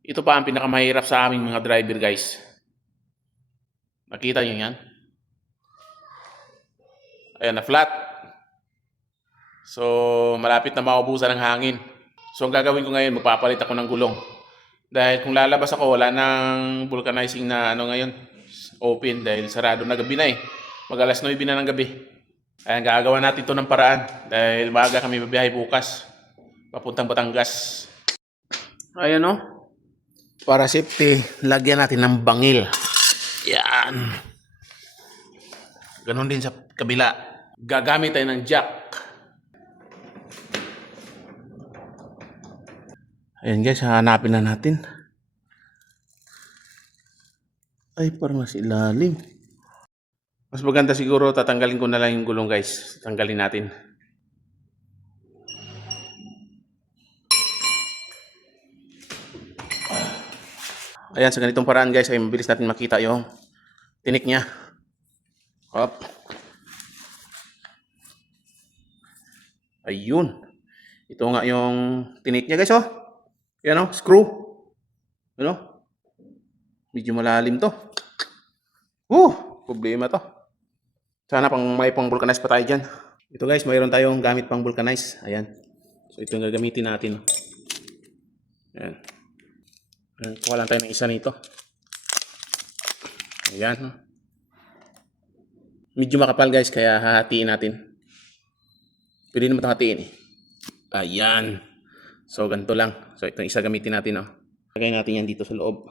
Ito pa ang pinakamahirap sa aming mga driver, guys. Nakita niyo yan? Ayan, na flat. So, malapit na maubusan ng hangin. So, ang gagawin ko ngayon, magpapalit ako ng gulong. Dahil kung lalabas ako, wala nang vulcanizing na ngayon, open dahil sarado na, gabi na eh. Mag alas 9 na ng gabi. Ayan, gagawa natin to ng paraan dahil maaga kami babiyahe bukas. Papuntang Batangas. Ayan o. Para safety, lagyan natin ng bangil. Yan. Ganon din sa kabila. Gagamit tayo ng jack. Ayan guys, hanapin na natin. Ay, parang mas ilalim. Mas maganda siguro, tatanggalin ko na lang yung gulong guys. Tanggalin natin. Ayan, sa ganitong paraan guys, ay mabilis natin makita yung tinik niya. Hop. Ayun. Ito nga yung tinik niya guys, oh. Yan oh, screw. Ano? Medyo malalim to. Problema to. Sana may pang vulcanize pa tayo dyan. Ito guys, mayroon tayong gamit pang vulcanize. Ayan. So ito yung gagamitin natin. Ayan. Kuha lang tayo ng isa nito. Ayan. Medyo makapal guys, kaya hahatiin natin. Pwede naman itong hatiin eh. Ayan. So ganito lang. So itong isa gamitin natin. Lagay natin yan dito sa loob.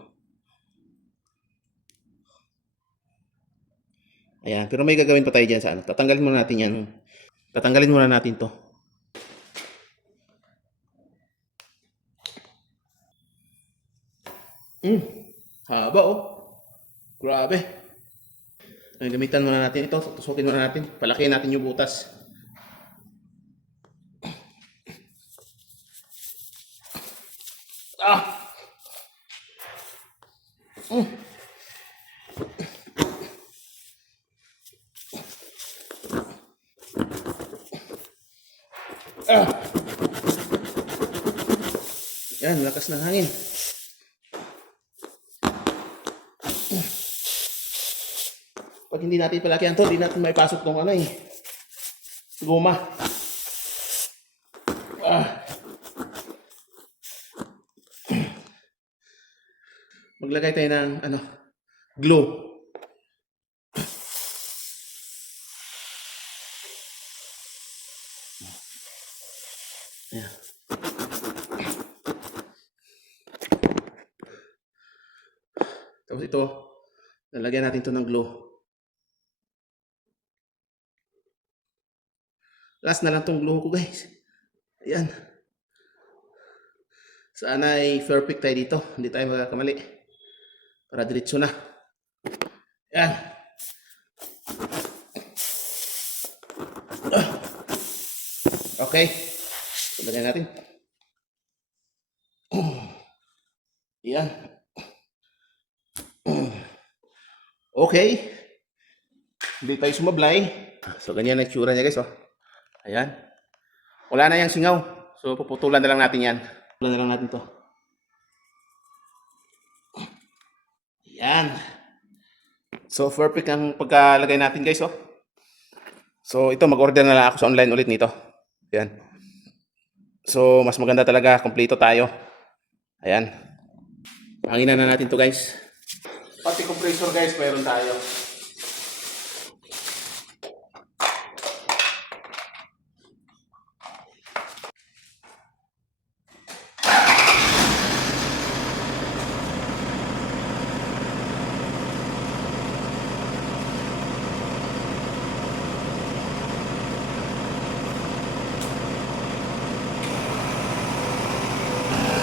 Ayan. Pero may gagawin pa tayo dyan sa ano. Tatanggalin muna natin yan. Tatanggalin muna natin to. Haba oh. Grabe. Ay, gamitan muna natin ito. Tusukin muna natin. Palakihin natin yung butas. Yan, lakas ng hangin. Pag hindi natin palakihan to, hindi natin maipasok tong guma. Maglagay tayo ng glue. Ayan. Tapos ito, lalagyan natin ito ng glue. Last na lang itong glue ko guys. Ayan. Sana ay perfect tayo dito. Hindi tayo magkakamali. Para diretso na. Ayan. Okay. Lagyan natin. Ayan. Okay. Hindi tayo sumablay. So ganyan ang itsura niya guys. Ayan. Wala na yung singaw. So puputulan na lang natin yan. Puputulan na lang natin to. Ayan. So perfect ang pagkalagay natin guys. So ito, mag-order na lang ako sa online ulit nito. Ayan. So mas maganda talaga, kompleto tayo. Ayan. Hanginan na natin to guys. Pati compressor guys, mayroon tayo.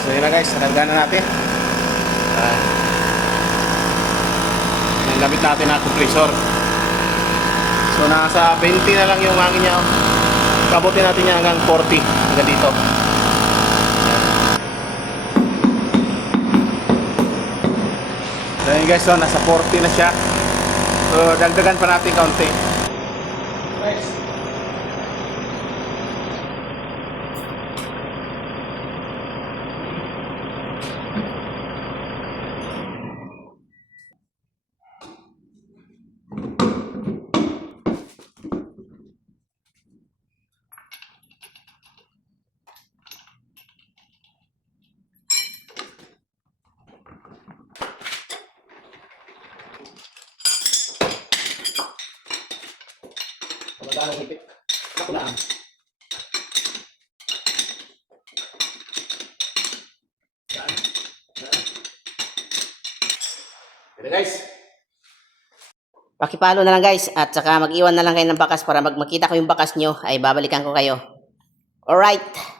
So yun na guys, nakarga na natin. Gamit natin ang compressor. So nasa 20 na lang yung hangin niya. Kabutin natin niya hanggang 40. Hanggang dito. Ayan guys, nasa 40 na siya. So dagdagan pa natin kaunti. Nice. Magkano hipit? Ako lang. Pero guys, Pakipalo na lang guys at saka mag-iwan na lang kayo ng bakas para makita ko yung bakas nyo ay babalikan ko kayo. Alright.